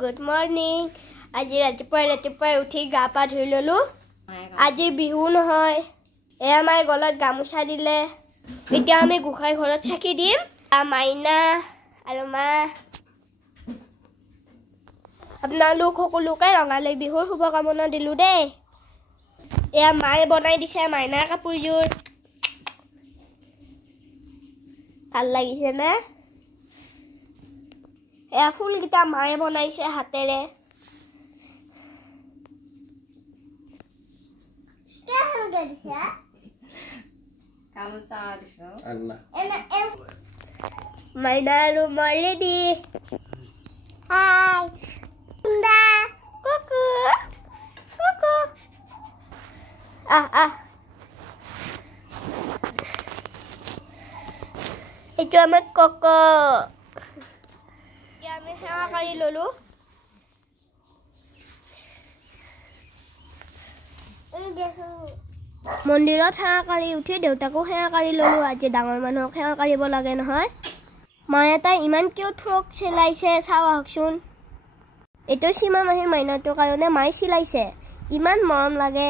good morning আজি ৰাতিপুৱাই উঠি গা পা ধুই ললো আজি বিহু নহয় এয়া মাই গলত গামোচা দিলে এতিয়া আমি গোসাঁই ঘৰত চাকি দিম মাইনা আৰু মা আপোনালোক সকলোকে ৰঙালী বিহুৰ শুভকামনা দিলো দেই এয়া মায়ে বনাই দিছে মাইনাৰ কাপোৰযোৰ ভাল লাগিছে না এয়া ফুলকেইটা মায়ে বনাইছে হাতেৰে মাইনা আৰু মই ৰেডি হাই কুকু কুকু এইটো আমাৰ কক আমি সেৱা কৰি ললো মন্দিৰত সেৱা কৰি উঠি দেউতাকো সেৱা কৰি ললো আজি ডাঙৰ মানুহক সেৱা কৰিব লাগে নহয় মই এটা ইমান কিউট ফ্ৰক চিলাইছে চাও আহকচোন এইটো সীমা মাহীৰ মাইনাটোৰ কাৰণে মাই চিলাইছে ইমান মৰম লাগে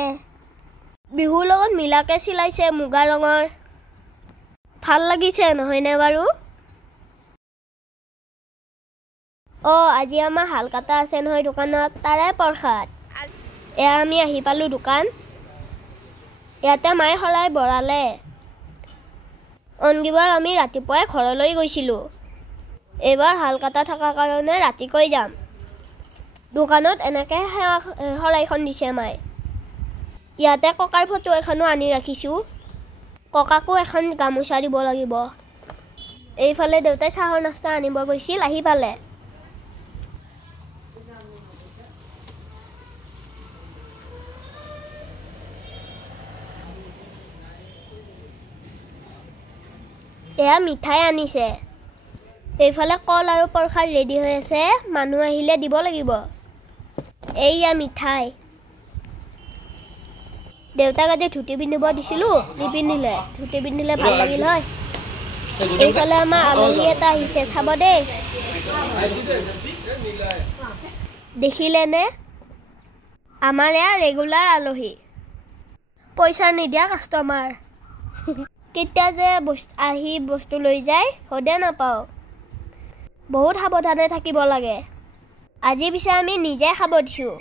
বিহুৰ লগত মিলাকে চিলাইছে মুগা ৰঙৰ ভাল লাগিছে নহয়নে বাৰু আজি আমাৰ হাল কাটা আছে নহয় দোকানত তাৰে প্ৰসাদ এয়া আমি আহি পালো দোকান ইয়াতে মায়ে সলাই বৰালে অন্দিবাৰ আমি ৰাতিপুৱাই ঘৰলৈ গৈছিলো এবাৰ হাল কাটা থকা কাৰণে ৰাতিকৈ যাম দোকানত এনেকে সলাইখন দিছে মায়ে ইয়াতে ককাৰ ফটো এখনো আনি ৰাখিছো ককাকো এখন গামোচা দিব লাগিব এইফালে দেউতাই চাহৰ নাস্তা আনিব গৈছিল আহি পালে এয়া মিঠাই আনিছে এইফালে কল আৰু প্ৰসাদ ৰেডি হৈ আছে মানুহ আহিলে দিব লাগিব এইয়া মিঠাই দেউতাক আজি ধুতি পিন্ধিব দিছিলো নিপিন্ধিলে ধুতি পিন্ধিলে ভাল লাগিল হয় এইফালে আমাৰ আলহী এটা আহিছে চাব দেই দেখিলেনে আমাৰ এয়া ৰেগুলাৰ আলহী পইচা নিদিয়া কাষ্টমাৰ কেতিয়া যে আহি বস্তু লৈ যায় সদে নাপাওঁ বহুত সাৱধানে থাকিব লাগে আজি পিছে আমি নিজে খাব দিছোঁ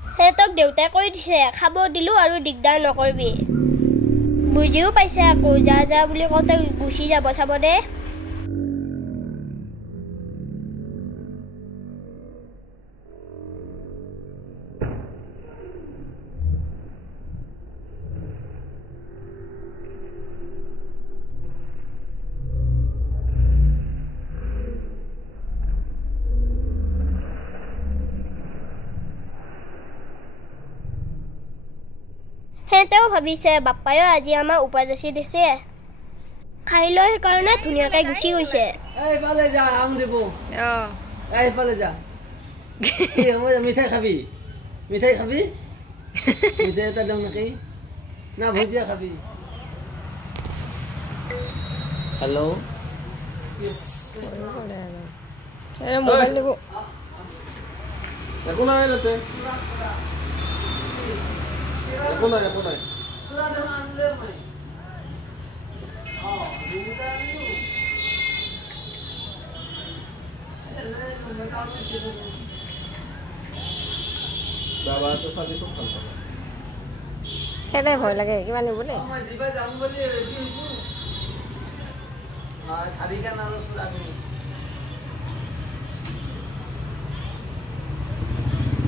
সিহঁতক দেউতাই কৈ দিছে খাব দিলোঁ আৰু দিগদাৰ নকৰিবি বুজিও পাইছে আকৌ যা বুলি কওঁতে গুচি যাব চাব দে সিহঁতেও ভাবিছে বাপ্পায়ো আজি আমাৰ উপজাচি দিছে খাই লৈ সেইকাৰণে ধুনীয়াকৈ গুচি গৈছে মিঠাই খাবি মিঠাই খাবি মিঠাই এটা দিওঁ নেকি না ভুজিয়া খাবি হেল্ল' মোবাইল দিব একো নাই তাতে একো নাই খেলে ভয় লাগে কিবা নিবলৈ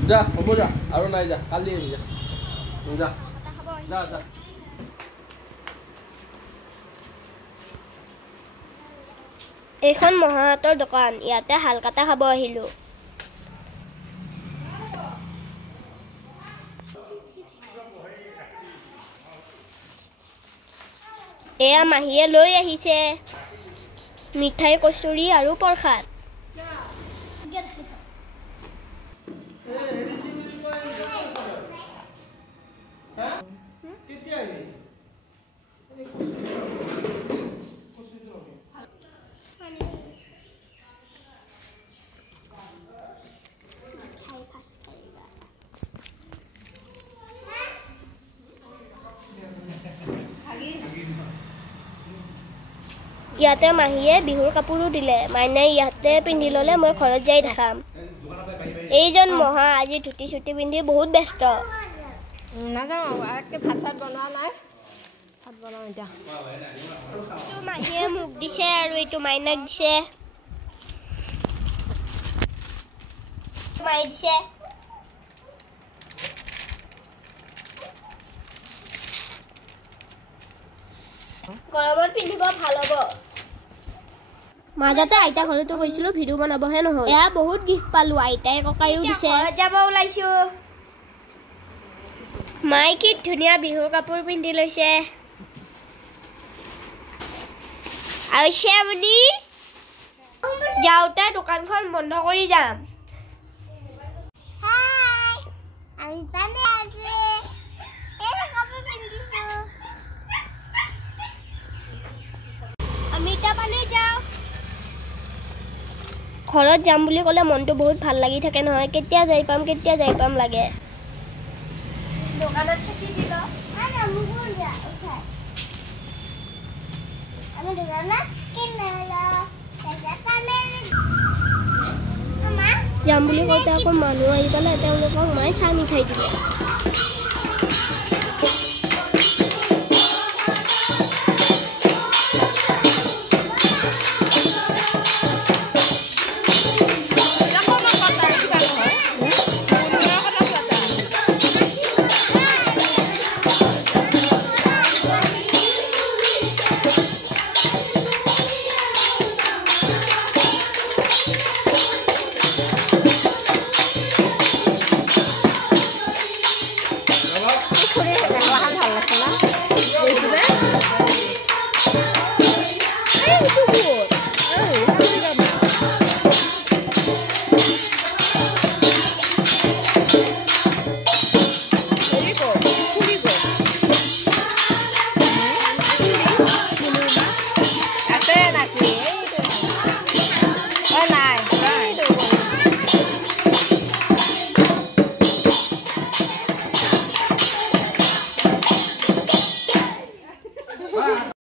যা হ'ব যা আৰু নাই যা কালি আহিবি যা যা যা এইখন মহাৰাতৰ দোকান ইয়াতে হাল কাটা খাব আহিলো এয়া মাহীয়ে লৈ আহিছে মিঠাই কচুৰি আৰু প্ৰসাদ ইয়াতে মাহীয়ে বিহুৰ কাপোৰো দিলে মাইনাই ইয়াতে পিন্ধি ল'লে মই ঘৰত যাই দেখাম এইজন মহা আজি ধুতি চুটি পিন্ধি বহুত ব্যস্ত নাযাওঁ ভাত চাত বনোৱা নাই ভাত বনাওঁ এতিয়া মাহীয়ে মোক দিছে আৰু এইটো মাইনাক দিছে মাই দিছে গৰমত পিন্ধিব ভাল হ'ব মাজতে আইতা ঘৰতো গৈছিলোঁ ভিডিঅ' বনাবহে নহ'ল এয়া বহুত গিফ্ট পালোঁ আইতাই ককায়ো দিছে ঘৰত যাব ওলাইছোঁ মাই কি ধুনীয়া বিহুৰ কাপোৰ পিন্ধি লৈছে আৰু শ্যামনি যাওঁতে দোকানখন বন্ধ কৰি যাম ঘৰত যাম বুলি ক'লে মনটো বহুত ভাল লাগি থাকে নহয় কেতিয়া যাই পাম লাগে দোকানত ছুটি দিল যাম বুলি কওঁতে আকৌ মানুহ আহি পেলাই তেওঁলোকক মায়ে চাহ মিঠাই দিলে